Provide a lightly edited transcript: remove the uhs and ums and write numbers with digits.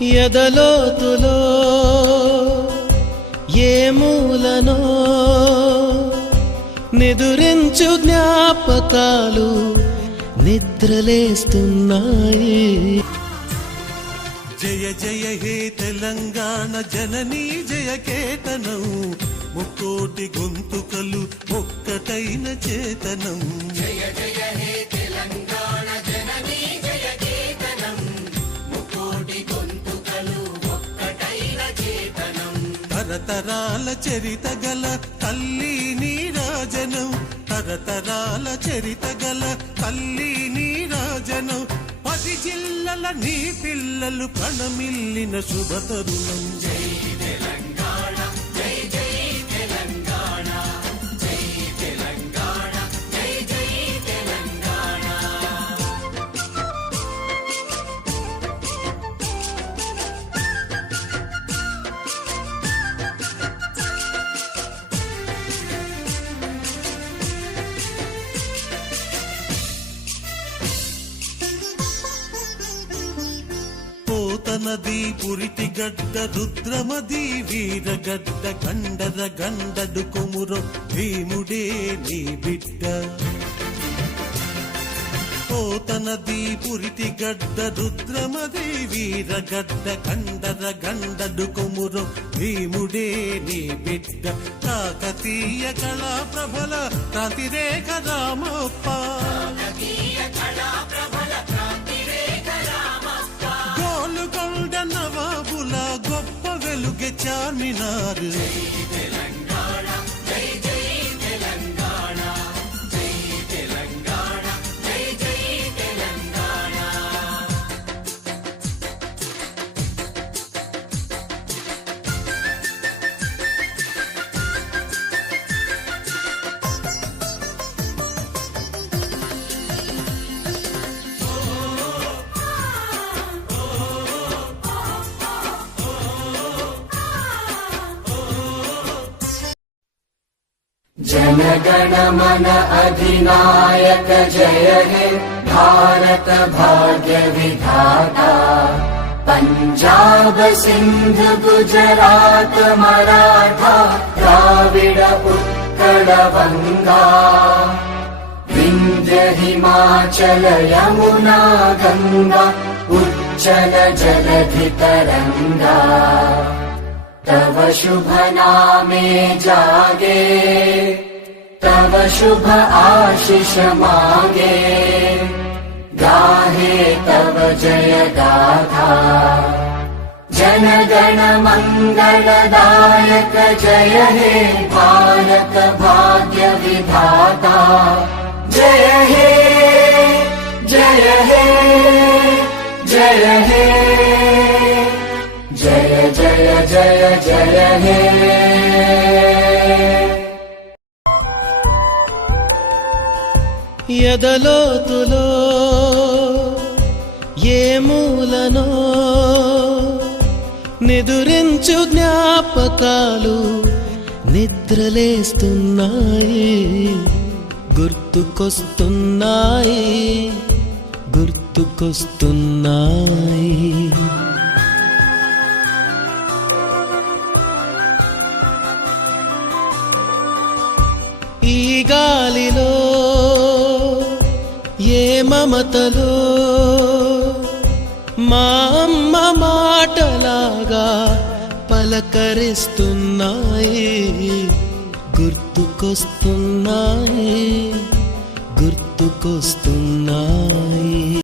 ఎదలోతులో ఏ మూలనో నిదురించు జ్ఞాపకాలు నిద్రలేస్తున్నాయి. జయ జయ హే తెలంగాణ జననీ జయ కేతనం, ముక్కోటి గొంతుకలు ఒక్కటైన చేతనం. జయ జయ హే తెలంగాణ జననీ జయ కేతనం, ముక్కోటి గొంతుకలు ఒక్కటైన చేతనం. తరతరాల చరిత గల తల్లి నీరాజనం, తరతరాల చరిత గల తల్లి నీరాజనం. 10 జిల్లల నీ పిల్లలు ప్రణమిల్లిన శుభతరుణం. జై తెలంగాణ జై జై తెలంగాణ, జై తెలంగాణ జై జై తెలంగాణ. పోతనది పురిటి గడ్డ రుద్రమది వీరగడ్డ, గండర గండడు కొమురం భీముడే నీ బిడ్డ. పోతనది పురిటి గడ్డ రుద్రమది వీరగడ్డ, గండర గండడు కొమురం భీముడే నీ బిడ్డ. కాకతీయ కళా ప్రభల క్రాంతిరేఖ రామప్ప, గోలుగొండ నవాబుల గొప్ప వెలుగె చార్మినార్. జై తెలంగాణ జై జై తెలంగాణ, జై తెలంగాణ జై జై తెలంగాణ. जनगण मन अधिनायक जय हे भारत भाग्य विधाता, पंजाब सिंध गुजरात मराठा द्राविड उत्कल बंगा, विंध्य हिमाचल यमुना गंगा उच्चल जलधि तरंगा. तव शुभ नामे जागे, तव शुभ आशीष मांगे, गाहे तव जय गाथा. जनगण मंगलदायक जय हे भारत भाग्य विधाता, जय हे जय हे जय हे जय जय जय जय हे. ఎదలోతులో ఏ మూలనో నిదురించు జ్ఞాపకాలు నిద్రలేస్తున్నాయి. గుర్తుకొస్తున్నాయి గుర్తుకొస్తున్నాయి. ఈ గాలిలో ఏ మమతలో మా అమ్మ మాటలాగా పలకరిస్తున్నాయి. గుర్తుకొస్తున్నాయి గుర్తుకొస్తున్నాయి.